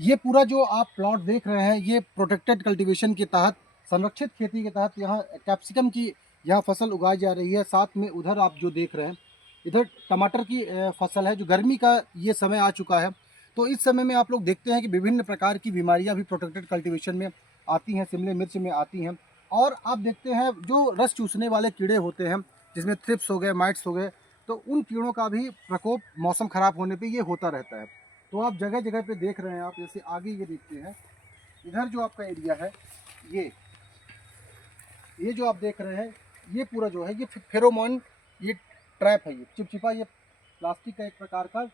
ये पूरा जो आप प्लॉट देख रहे हैं, ये प्रोटेक्टेड कल्टीवेशन के तहत, संरक्षित खेती के तहत यहाँ कैप्सिकम की यहाँ फसल उगाई जा रही है। साथ में उधर आप जो देख रहे हैं, इधर टमाटर की फसल है। जो गर्मी का ये समय आ चुका है, तो इस समय में आप लोग देखते हैं कि विभिन्न प्रकार की बीमारियां भी प्रोटेक्टेड कल्टीवेशन में आती हैं, शिमले मिर्च में आती हैं। और आप देखते हैं जो रस चूसने वाले कीड़े होते हैं, जिसमें थ्रिप्स हो गए, माइट्स हो गए, तो उन कीड़ों का भी प्रकोप मौसम खराब होने पे ये होता रहता है। तो आप जगह जगह पे देख रहे हैं, आप जैसे आगे ये देखते हैं, इधर जो आपका एरिया है, ये ये जो आप देख रहे हैं, ये पूरा जो है, ये फेरोमोन, ये ट्रैप है, ये चिपचिपा, ये प्लास्टिक का एक प्रकार का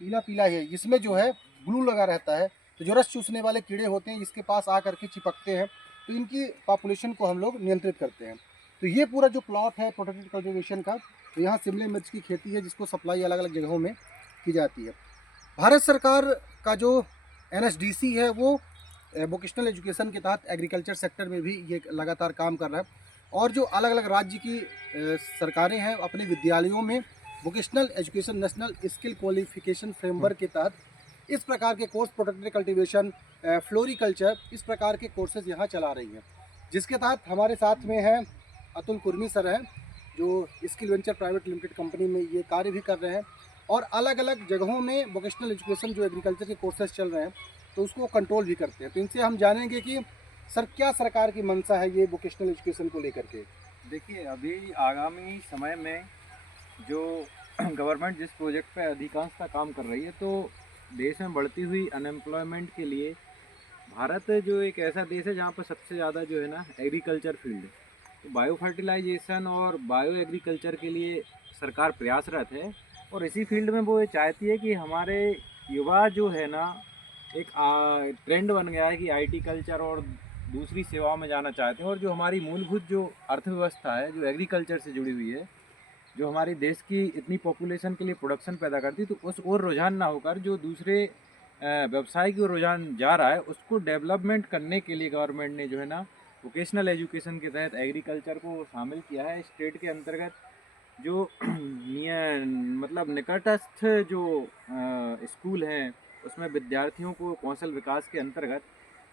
पीला पीला है, जिसमें जो है ग्लू लगा रहता है। तो जो रस चूसने वाले कीड़े होते हैं, इसके पास आ करके चिपकते हैं, तो इनकी पॉपुलेशन को हम लोग नियंत्रित करते हैं। तो ये पूरा जो प्लॉट है प्रोटेक्टेड कल्टीवेशन का, तो यहाँ शिमले मिर्च की खेती है, जिसको सप्लाई अलग अलग जगहों में की जाती है। भारत सरकार का जो एनएसडीसी है, वो वोकेशनल एजुकेशन के तहत एग्रीकल्चर सेक्टर में भी ये लगातार काम कर रहा है। और जो अलग अलग राज्य की सरकारें हैं, अपने विद्यालयों में vocational education national skill qualification framework के तहत इस प्रकार के कोर्स, प्रोटेक्टेड कल्टीवेशन, फ्लोरिकल्चर, इस प्रकार के कोर्सेज यहाँ चला रही हैं। जिसके तहत हमारे साथ में है अतुल कुर्मी सर हैं, जो skill venture private limited company में ये कार्य भी कर रहे हैं। और अलग अलग जगहों में वोकेशनल एजुकेशन, जो एग्रीकल्चर के कोर्सेज चल रहे हैं, तो उसको कंट्रोल भी करते हैं। तो इनसे हम जानेंगे कि सर, क्या सरकार की मंशा है ये वोकेशनल एजुकेशन को लेकर के। देखिए, अभी आगामी समय में जो गवर्नमेंट जिस प्रोजेक्ट पे अधिकांशतः काम कर रही है, तो देश में बढ़ती हुई अनएम्प्लॉयमेंट के लिए भारत जो एक ऐसा देश है जहाँ पर सबसे ज़्यादा जो है ना एग्रीकल्चर फील्ड है। तो बायो फर्टिलाइजेशन और बायो एग्रीकल्चर के लिए सरकार प्रयासरत है, और इसी फील्ड में वो ये चाहती है कि हमारे युवा जो है ना, एक ट्रेंड बन गया है कि आईटी कल्चर और दूसरी सेवाओं में जाना चाहते हैं, और जो हमारी मूलभूत जो अर्थव्यवस्था है, जो एग्रीकल्चर से जुड़ी हुई है, जो हमारी देश की इतनी पॉपुलेशन के लिए प्रोडक्शन पैदा करती है, तो उस ओर रुझान ना होकर जो दूसरे व्यवसाय की ओर रुझान जा रहा है, उसको डेवलपमेंट करने के लिए गवर्नमेंट ने जो है ना वोकेशनल एजुकेशन के तहत एग्रीकल्चर को शामिल किया है। स्टेट के अंतर्गत जो मतलब निकटस्थ जो स्कूल हैं, उसमें विद्यार्थियों को कौशल विकास के अंतर्गत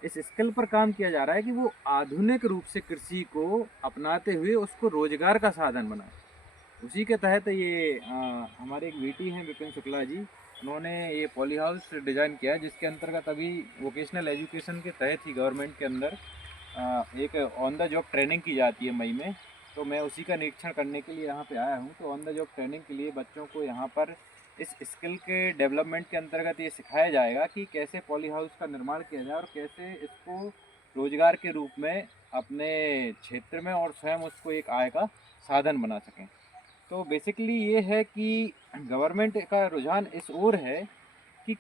इस स्किल पर काम किया जा रहा है कि वो आधुनिक रूप से कृषि को अपनाते हुए उसको रोजगार का साधन बनाए। उसी के तहत ये हमारे एक VT हैं विपिन शुक्ला जी, उन्होंने ये पॉली हाउस डिज़ाइन किया है, जिसके अंतर्गत अभी वोकेशनल एजुकेशन के तहत ही गवर्नमेंट के अंदर एक ऑन द जॉब ट्रेनिंग की जाती है मई में। तो मैं उसी का निरीक्षण करने के लिए यहाँ पे आया हूँ। तो ऑन द जॉब ट्रेनिंग के लिए बच्चों को यहाँ पर इस स्किल के डेवलपमेंट के अंतर्गत ये सिखाया जाएगा कि कैसे पॉली हाउस का निर्माण किया जाए और कैसे इसको रोजगार के रूप में अपने क्षेत्र में और स्वयं उसको एक आय का साधन बना सकें। तो बेसिकली ये है कि गवर्नमेंट का रुझान इस ओर है कि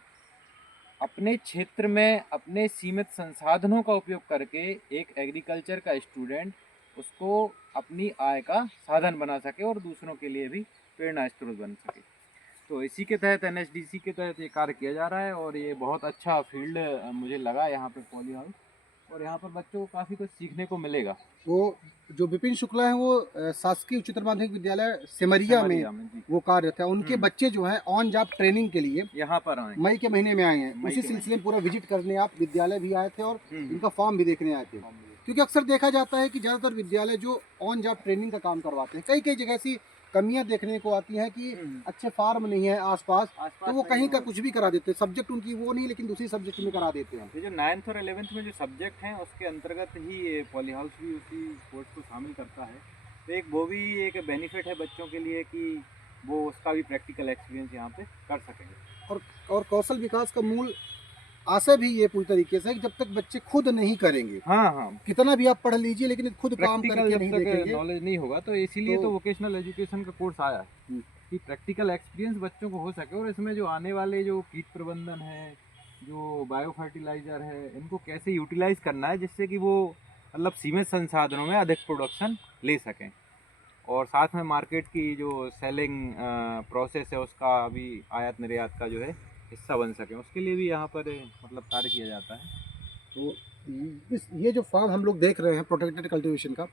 अपने क्षेत्र में अपने सीमित संसाधनों का उपयोग करके एक एग्रीकल्चर का स्टूडेंट उसको अपनी आय का साधन बना सके और दूसरों के लिए भी प्रेरणा स्रोत बन सके। तो इसी के तहत NSDC के तहत ये कार्य किया जा रहा है, और ये बहुत अच्छा फील्ड मुझे लगा यहाँ पे पॉली हाउस, और यहाँ पर बच्चों को काफ़ी कुछ सीखने को मिलेगा। वो जो विपिन शुक्ला हैं, वो शासकीय उच्चतर माध्यमिक विद्यालय सिमरिया में जी वो कार्यरत है। उनके बच्चे जो हैं ऑन जॉब ट्रेनिंग के लिए यहाँ पर आए, मई के महीने में आए हैं। मई उसी के सिलसिले में पूरा विजिट करने आप विद्यालय भी आए थे, और हम्म। इनका फॉर्म भी देखने आए थे। क्योंकि अक्सर देखा जाता है कि ज़्यादातर विद्यालय जो ऑन जॉब ट्रेनिंग का काम करवाते हैं, कई कई जगह ऐसी कमियां देखने को आती हैं कि अच्छे फार्म नहीं है आसपास, तो वो कहीं का कुछ भी करा देते हैं। सब्जेक्ट उनकी वो नहीं, लेकिन दूसरी सब्जेक्ट में करा देते हैं। ये जो 9th और 11th में जो सब्जेक्ट हैं, उसके अंतर्गत ही ये पॉली हाउस भी उसी कोर्स को शामिल करता है। तो एक वो भी एक बेनिफिट है बच्चों के लिए कि वो उसका भी प्रैक्टिकल एक्सपीरियंस यहाँ पे कर सकेंगे। और कौशल विकास का मूल आशय भी ये पूरी तरीके से है कि जब तक बच्चे खुद नहीं करेंगे, हाँ, कितना भी आप पढ़ लीजिए, लेकिन खुद काम करके प्रैक्टिकल नहीं जब तक देखेंगे। नॉलेज नहीं होगा, तो इसीलिए तो वोकेशनल एजुकेशन का कोर्स आया है कि प्रैक्टिकल एक्सपीरियंस बच्चों को हो सके, और इसमें जो आने वाले जो कीट प्रबंधन है, जो बायो फर्टिलाइजर है, इनको कैसे यूटिलाइज करना है जिससे कि वो मतलब सीमित संसाधनों में अधिक प्रोडक्शन ले सकें, और साथ में मार्केट की जो सेलिंग प्रोसेस है उसका भी आयात निर्यात का जो है हिस्सा बन सकें, उसके लिए भी यहाँ पर मतलब कार्य किया जाता है। तो ये जो फार्म हम लोग देख रहे हैं प्रोटेक्टेड कल्टीवेशन का,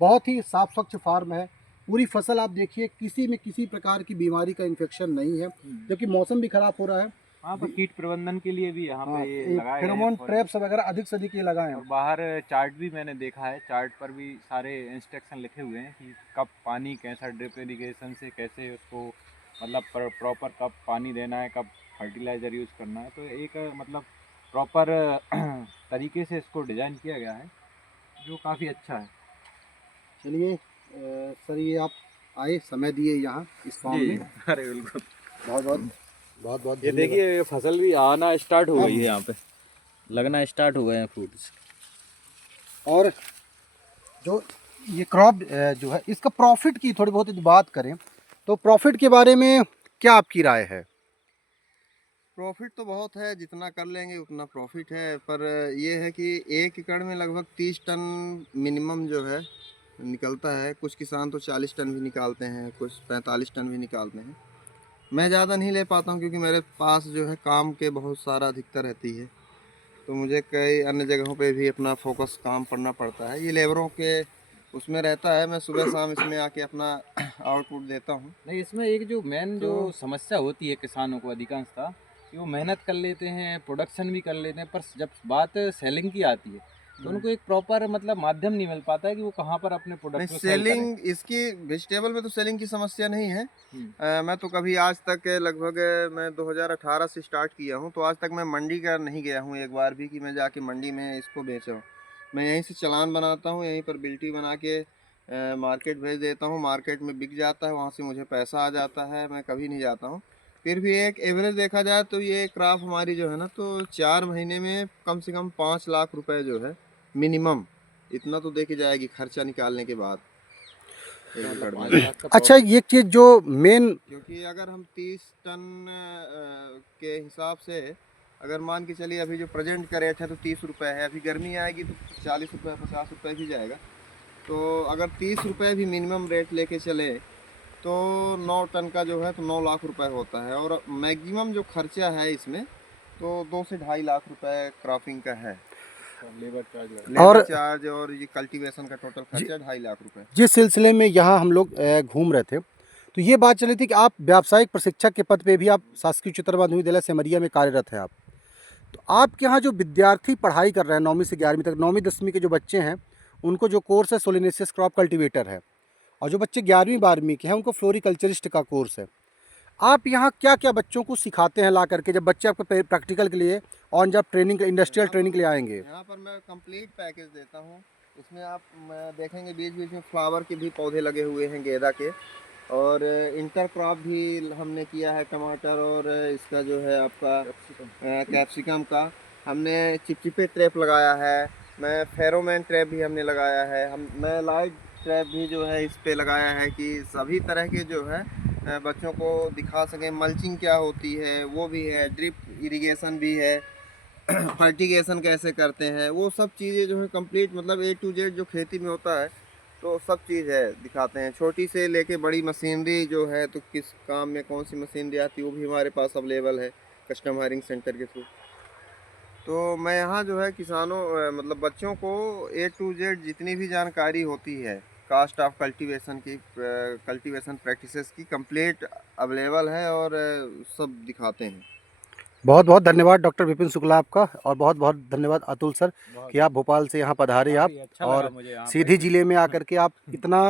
बहुत ही साफ स्वच्छ फार्म है। पूरी फसल आप देखिए, किसी में किसी प्रकार की बीमारी का इन्फेक्शन नहीं है, जबकि मौसम भी ख़राब हो रहा है। हाँ, पर कीट प्रबंधन के लिए भी यहाँ हाँ, पे ये लगाए गए हैं फेरोमोन फॉरेस्ट। ट्रैप्स वगैरह अधिक से अधिक ये लगाए हैं। और बाहर चार्ट भी मैंने देखा है, चार्ट पर भी सारे इंस्ट्रक्शन लिखे हुए हैं कि कब पानी कैसा ड्रिप इरिगेशन से कैसे उसको मतलब प्रॉपर कब पानी देना है, कब फर्टिलाइज़र यूज़ करना है। तो एक मतलब प्रॉपर तरीके से इसको डिज़ाइन किया गया है, जो काफ़ी अच्छा है। चलिए सर, ये आप आए, समय दिए यहाँ इस फॉर्म जी, में, अरे बिल्कुल। बहुत बहुत बहुत बहुत ये धन्यवाद। देखिए, ये फसल भी आना स्टार्ट हो हाँ। गई है, यहाँ पे लगना स्टार्ट हो गए हैं फ्रूट्स। और जो ये क्रॉप जो है, इसका प्रॉफिट की थोड़ी बहुत यदि बात करें तो प्रॉफिट के बारे में क्या आपकी राय है? प्रॉफिट तो बहुत है, जितना कर लेंगे उतना प्रॉफिट है, पर ये है कि 1 एकड़ में लगभग 30 टन मिनिमम जो है निकलता है। कुछ किसान तो 40 टन भी निकालते हैं, कुछ 45 टन भी निकालते हैं। मैं ज़्यादा नहीं ले पाता हूँ क्योंकि मेरे पास जो है काम के बहुत सारा अधिकता रहती है, तो मुझे कई अन्य जगहों पे भी अपना फोकस काम करना पड़ता है। ये लेबरों के उसमें रहता है, मैं सुबह शाम इसमें आके अपना आउटपुट देता हूँ। नहीं, इसमें एक जो मेन जो तो समस्या होती है किसानों को अधिकांशतः, कि वो मेहनत कर लेते हैं, प्रोडक्शन भी कर लेते हैं, पर जब बात सेलिंग की आती है तो उनको एक प्रॉपर मतलब माध्यम नहीं मिल पाता है कि वो कहाँ पर अपने नहीं, प्रोडक्ट को सेल करें। सेलिंग इसकी वेजिटेबल में तो सेलिंग की समस्या नहीं है। मैं तो कभी आज तक लगभग मैं 2018 से स्टार्ट किया हूँ, तो आज तक मैं मंडी का नहीं गया हूँ एक बार भी कि मैं जाके मंडी में इसको बेचा हूँ। मैं यहीं से चालान बनाता हूँ, यहीं पर बिल्टी बना के मार्केट भेज देता हूँ, मार्केट में बिक जाता है, वहाँ से मुझे पैसा आ जाता है, मैं कभी नहीं जाता हूँ। फिर भी एक एवरेज देखा जाए तो ये क्रॉप हमारी जो है ना, तो 4 महीने में कम से कम 5 लाख रुपए जो है मिनिमम, इतना तो देखी जाएगी खर्चा निकालने के बाद एक एकड़ में। अच्छा, ये चीज़ जो मेन, क्योंकि अगर हम 30 टन के हिसाब से अगर मान के चलिए, अभी जो प्रेजेंट का रेट है तो 30 रुपये है, अभी गर्मी आएगी तो 40 रुपये 50 रुपये भी जाएगा। तो अगर 30 रुपये भी मिनिमम रेट लेके चले तो 9 टन का जो है तो 9 लाख रुपए होता है, और मैक्सिमम जो खर्चा है इसमें तो 2 से 2.5 लाख रुपए क्रॉपिंग का है। लेबर चार्ज और ये कल्टीवेशन का टोटल खर्चा 2.5 लाख रुपए। जिस सिलसिले में यहाँ हम लोग घूम रहे थे, तो ये बात चल रही थी कि आप व्यावसायिक प्रशिक्षक के पद पे भी आप शासकीय उच्चतर माध्यमिक विद्यालय सिमरिया में कार्यरत हैं आप। तो आपके यहाँ जो विद्यार्थी पढ़ाई कर रहे हैं 9वीं से 11वीं तक, 9वीं 10वीं के जो बच्चे हैं, उनको जो कोर्स है सोलिनेसिस क्रॉप कल्टीवेटर है, और जो बच्चे 11वीं 12वीं के हैं उनको फ्लोरिकल्चरिस्ट का कोर्स है। आप यहाँ क्या क्या बच्चों को सिखाते हैं ला करके, जब बच्चे आपके प्रैक्टिकल के लिए on job training, industrial training के लिए आएंगे? यहाँ पर मैं कंप्लीट पैकेज देता हूँ। इसमें आप देखेंगे बीच बीच में फ्लावर के भी पौधे लगे हुए हैं गेंदा के, और इंटर क्रॉप भी हमने किया है टमाटर और इसका जो है आपका कैप्सिकम का। हमने चिपचिपे ट्रैप लगाया है, मैं फेरोमोन ट्रैप भी हमने लगाया है, मैं लाइट ट्रैप भी जो है इस पे लगाया है कि सभी तरह के जो है बच्चों को दिखा सकें। मल्चिंग क्या होती है वो भी है, ड्रिप इरिगेशन भी है, फर्टिगेशन कैसे करते हैं, वो सब चीज़ें जो है कंप्लीट, मतलब A to Z जो खेती में होता है तो सब चीज़ है दिखाते हैं। छोटी से लेके बड़ी मशीनरी जो है, तो किस काम में कौन सी मशीनरी आती है वो भी हमारे पास अवेलेबल है कस्टम हायरिंग सेंटर के थ्रू। तो मैं यहाँ जो है किसानों मतलब बच्चों को A to Z जितनी भी जानकारी होती है कास्ट ऑफ कल्टीवेशन की, कल्टीवेशन प्रैक्टिसेस की, कंप्लीट अवेलेबल है और सब दिखाते हैं। बहुत बहुत धन्यवाद डॉक्टर विपिन शुक्ला आपका, और बहुत बहुत धन्यवाद अतुल सर कि आप भोपाल से यहाँ पधारे आप, अच्छा और लगा मुझे यहाँ पे। सीधी जिले में आकर के आप इतना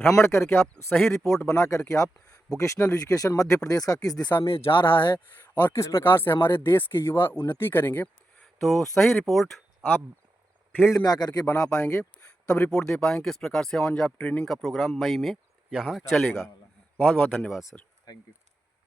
भ्रमण करके आप सही रिपोर्ट बना करके आप वोकेशनल एजुकेशन मध्य प्रदेश का किस दिशा में जा रहा है और किस प्रकार से हमारे देश के युवा उन्नति करेंगे, तो सही रिपोर्ट आप फील्ड में आकर के बना पाएंगे, तब रिपोर्ट दे पाएंगे किस प्रकार से ऑन जॉब ट्रेनिंग का प्रोग्राम मई में यहाँ चलेगा। बहुत बहुत धन्यवाद सर। Thank you.